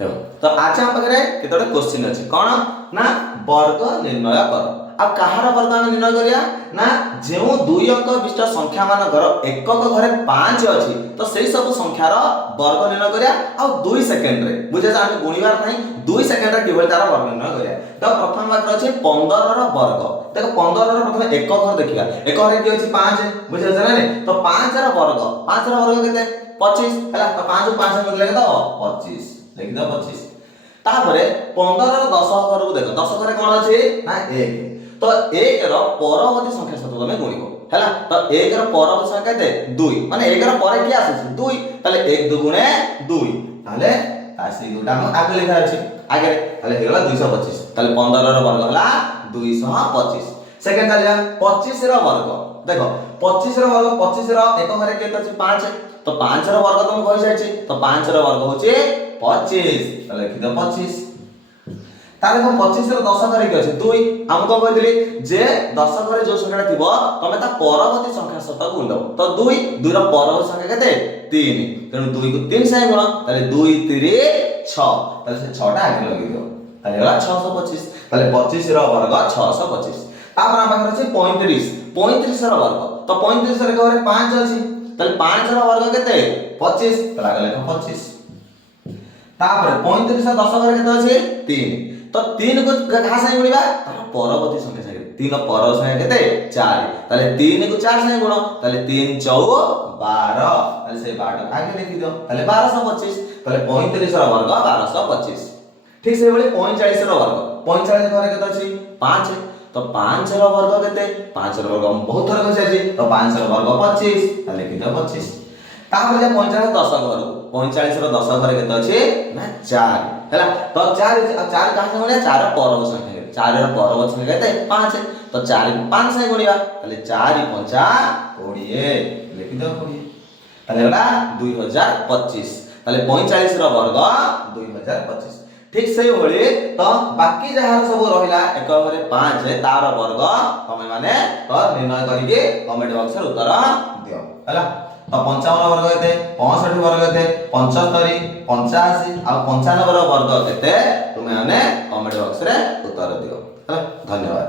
देखो तो आज हम पाखरे केतोटे क्वेश्चन अछि कोन ना वर्ग निर्णय कर आ कहार वर्ग हम निर्णय करिया ना जेउ दुई अंक विशिष्ट संख्या मानकर एकक घरे 5 अछि तो सेही सब संख्यार वर्ग निर्णय करिया आ 2 सेकंड रे बुझे जा हम गुणीबार नहीं 2 सेकंड रे केवल तार वर्ग निर्णय करिया तो प्रथम वाक्य अछि 15 रो वर्ग देखो 15 रो प्रथम एकक घर देखिया एकक घरे कि अछि 5 बुझे जा रे तो 5 रो वर्ग केते 25 हला तो 5 5 मिलले तो 25 लिख दो 25 तापरे 15 रो 10 घर को देखो 10 घरे कोन अछि ना 1 तो 1 रो परवर्ती संख्या सहित तमे गुणिबो हला तो 1 रो परवर्ती संख्या केते 2 माने 1 रो परे कि आसी 2 ताले 1 2 गुणे 2 ताले आसी दुटा हम आगे लिखा अछि आगे ताले हेला 225 ताले 15 रो वर्ग हला 225 सेकंड ताले 25 रो वर्ग देखो 25 रो वर्ग 25 रो एक घरे केते अछि 5 तो 5 रो वर्ग तुम कहि जाय छी तो 5 रो वर्ग होची 25 ताले लिख दो 25 ताले को 25 रो 10 घरे कि अछि 2 हम को कहथिली जे 10 घरे जो संख्या थिबो तमे ता परवर्ती संख्या सहित गुण दो तो 2 2 रो परवर्ती संख्या केते 3 तेनु 2 को 3 से गुण ताले 2 3 6 ताले से 6 टा आगे लगे दियो ताले होला 625 ताले 25 रो वर्ग 625 तापर हम पाखर अछि 35 35 रो वर्ग तो 35 रो घरे 5 अछि ताले 5 रो वर्ग केते 25 ताले आगे लिखो 25 तापर 35 से 10 घरे केते अछि 3 तो 3 को कहा से गुणिबा तार परवर्ती संख्या से 3 परवर्ती संख्या केते 4 ताले 3 को 4 से गुण ताले 3 4 12 ताले से 12 आगे लिखि दो ताले 1225 ताले 35 रो वर्ग 1225 ठीक से बळे 45 रो वर्ग 45 घरे केते अछि 5 तो 5 रो वर्ग केते 5 रो वर्ग हम बहुत थोर कहि जाछि तो 5 रो वर्ग 25 ताले लिखि दो 25 तापर जे 45 10 घर 45 रो 10 घरे केते अछि ना 4 हैला तो 4 4 कहां से गुणिया 4 परवर्ती संख्या 4 रो परवर्ती संख्या केते 5 तो 4 को 5 से गुणिया ताले 4 5 20 लिखि दो 20 ताले होला 2025 ताले 45 रो वर्ग 2025 ठीक से भली तो बाकी जहार सब रहिला एक घरे 5 तार वर्ग तमे माने तो निर्णय करिके कमेंट बॉक्स रे उत्तर दियो हैला तो 55 वर्ग केते 65 वर्ग केते 75 85 आ 95 रो वर्ग केते तुमे माने कमेंट बॉक्स रे उत्तर दियो हैला धन्यवाद।